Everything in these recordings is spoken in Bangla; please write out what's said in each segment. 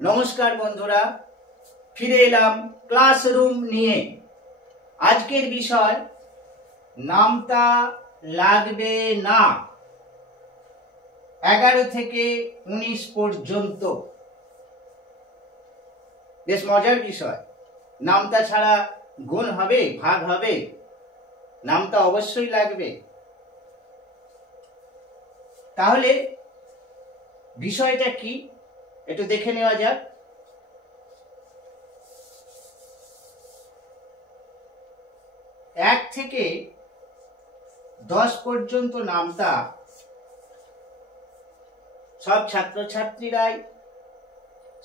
নমস্কার বন্ধুরা, ফিরে এলাম ক্লাসরুম নিয়ে। আজকের বিষয় নামতা লাগবে না। 11 থেকে 19 পর্যন্ত। বেশ মজার বিষয়। নামতা ছাড়া গুণ হবে, ভাগ হবে? নামতা অবশ্যই লাগবে। তাহলে বিষয়টা কি একটু দেখে নেওয়া যাক। এক থেকে 10 পর্যন্ত নামতা সব ছাত্রছাত্রীরাই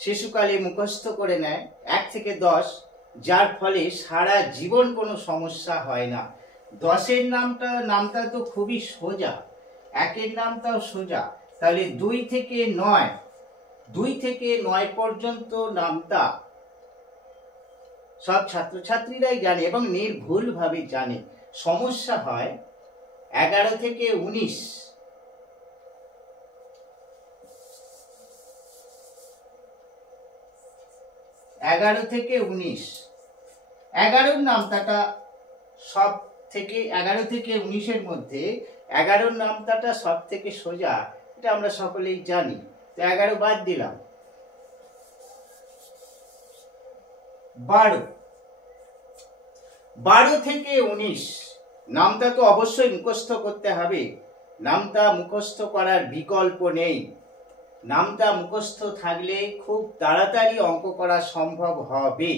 শিশুকালে মুখস্থ করে নেয় 1 থেকে 10, যার ফলে সারা জীবন কোনো সমস্যা হয় না। 10-এর নামটা তো খুবই সোজা, 1-এর নামটাও সোজা। তাহলে 2 থেকে 9 পর্যন্ত নামতা সব ছাত্রছাত্রীরাই জানে এবং নির্ভুলভাবে জানে। সমস্যা হয় 11 থেকে 19। 11 থেকে 19, 11-র নামতাটা সব থেকে 11 থেকে 19-এর মধ্যে 11-র নামতাটা সব থেকে সোজা, এটা আমরা সকলেই জানি। তো 11 বাদ দিলাম। 12 থেকে 19 নামতা তো অবশ্যই মুখস্থ করতে হবে। নামতা মুখস্থ করার বিকল্প নেই। নামতা মুখস্থ থাকলে খুব তাড়াতাড়ি অঙ্ক করা সম্ভব হবে।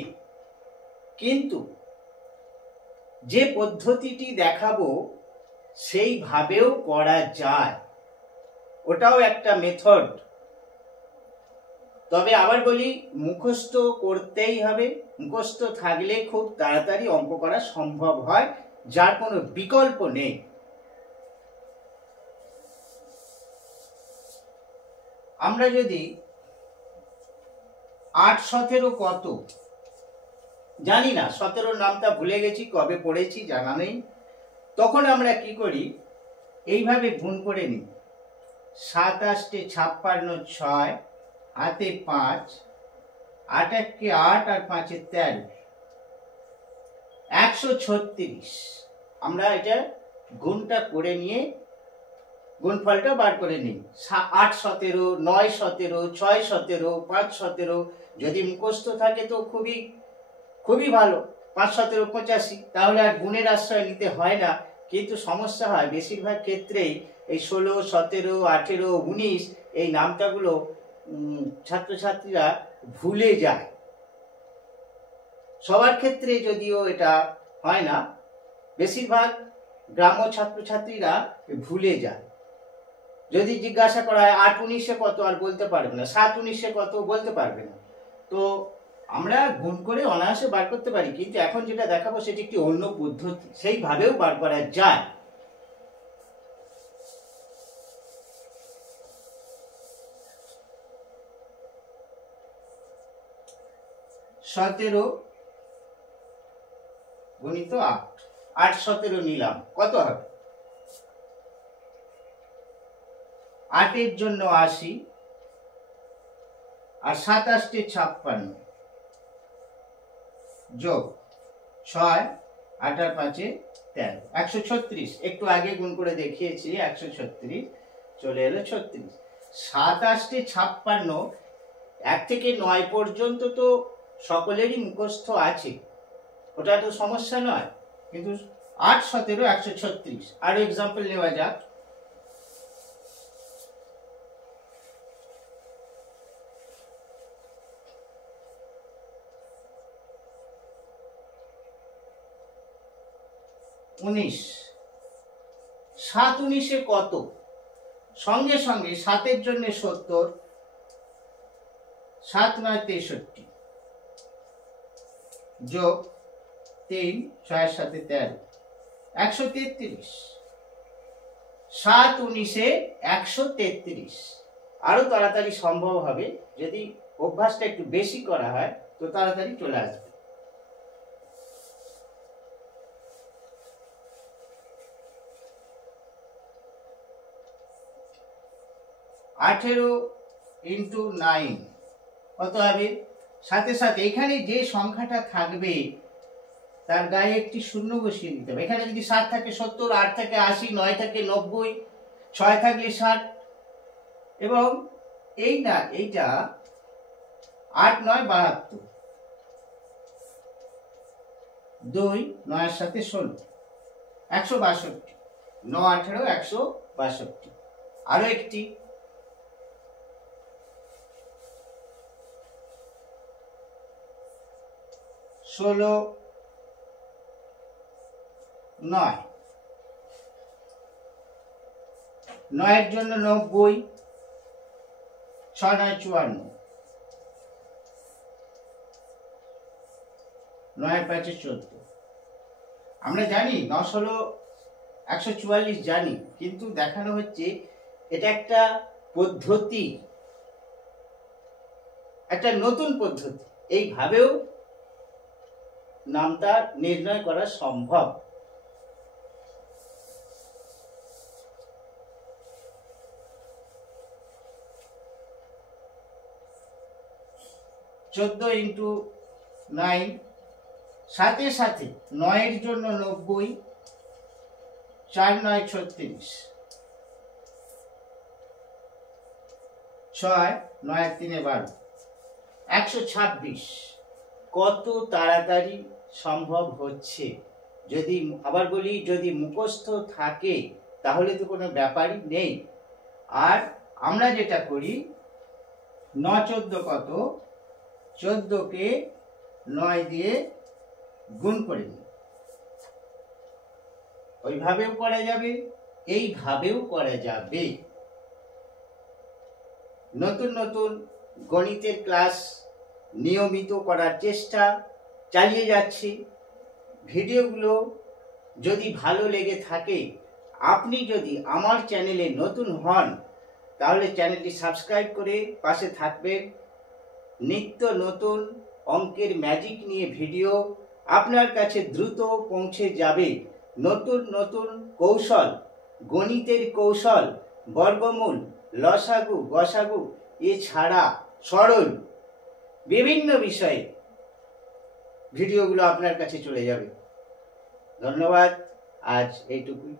কিন্তু যে পদ্ধতিটি দেখাবো সেইভাবেও করা যায়, ওটাও একটা মেথড। তবে আবার বলি, মুখস্থ করতেই হবে। মুখস্থ থাকলে খুব তাড়াতাড়ি অঙ্ক করা সম্ভব হয়, যার কোনো বিকল্প নেই। আমরা যদি 8 17 কত জানি না, 17-র নামটা ভুলে গেছি, কবে পড়েছি জানা নেই, তখন আমরা কি করি, এইভাবে গুণ করে নিই। 7 8 56, 6 হাতে 5, 8 1 8 আর 5 13, 136। আমরা এটা গুণটা করে নিয়ে গুণফলটা বার করে নিই। 8 17, 9 17, 6 17, 5 17। যদি মুখস্থ থাকে তো খুবই খুবই ভালো। 5 17 85, তাহলে আর গুণের আশ্রয় নিতে হয় না। কিন্তু সমস্যা হয় বেশিরভাগ ক্ষেত্রেই এই 16 17 18 19 এই নামটাগুলো ছাত্রছাত্রীরা ভুলে যায়। সবার ক্ষেত্রে যদিও এটা হয় না, বেশিরভাগ গ্রাম্য ছাত্রছাত্রীরা ভুলে যায়। যদি জিজ্ঞাসা করা হয় 8 19-এ কত, আর বলতে পারবে না। 7 19-এ কত বলতে পারবে না। তো আমরা গুণ করে অনায়াসে বার করতে পারি, কিন্তু এখন যেটা দেখাবো সেটি একটি অন্য পদ্ধতি, সেইভাবেও বার করা যায়। সতেরো গুণিত 8, 8 17 নিলাম, কত হবে? 8-এর জন্য 80 আর 7 8 56 যোগ 6 8 আর 5 13, 136। একটু আগে গুণ করে দেখিয়েছি, 136 চলে এলো 36। 7 8 56, 1 থেকে 9 পর্যন্ত তো সকলেরই মুখস্থ আছে, ওটা তো সমস্যা নয়। কিন্তু 8 17 136। আরো এক্সাম্পল নেওয়া যাক। 19, 7 19-এ কত? সঙ্গে সঙ্গে 7-এর জন্য 70, 7 9 63 যোগ 3 6 7 13, 133। 7 19-এ 133। আরো তাড়াতাড়ি সম্ভব হবে, যদি অভ্যাসটা একটু বেশি করা হয় তো তাড়াতাড়ি চলে আসবে। 18 × 9 কত হবে, সাথে সাথে এখানে যে সংখ্যাটা থাকবে তার গায়ে একটি শূন্য বসিয়ে দিতে হবে। এখানে যদি 7 থাকে 70, 8 থাকে 80, 9 থাকে 90, 6 থাকলে 60 এবং এইটা 8 9 72, 2 9 সাথে 16, 162, 9 18 162। আরো একটি 16 9, 9 এর জন্য 90, 6 9 54, 9 5 14। আমরা জানি 9 16 144 জানি, কিন্তু দেখানো হচ্ছে এটা একটা পদ্ধতি, একটা নতুন পদ্ধতি। এইভাবেও নামটা নির্ণয় করা সম্ভব। চোদ্দ ইন্টু 9, সাথে সাথে 9 এর জন্য 90, 4 9 36, 6 9 3 12, 126। কত তাড়াতাড়ি সম্ভব হচ্ছে। যদি আবার বলি, যদি মুখস্থ থাকে তাহলে তো কোনো ব্যাপারই নেই। আর আমরা যেটা করি, 9 14 কত, 14 কে 9 দিয়ে গুণ করে নিই। ওইভাবেও করা যাবে, এইভাবেও করা যাবে। নতুন নতুন গণিতের ক্লাস নিয়মিত করার চেষ্টা চালিয়ে যাচ্ছি। ভিডিওগুলো যদি ভালো লেগে থাকে, আপনি যদি আমার চ্যানেলে নতুন হন তাহলে চ্যানেলটি সাবস্ক্রাইব করে পাশে থাকবেন। নিত্য নতুন অঙ্কের ম্যাজিক নিয়ে ভিডিও আপনার কাছে দ্রুত পৌঁছে যাবে। নতুন নতুন কৌশল, গণিতের কৌশল, বর্গমূল, লসাগু, গসাগু এছাড়া সরল বিভিন্ন বিষয়ে ভিডিওগুলো আপনার কাছে চলে যাবে। ধন্যবাদ, আজ এইটুকুই।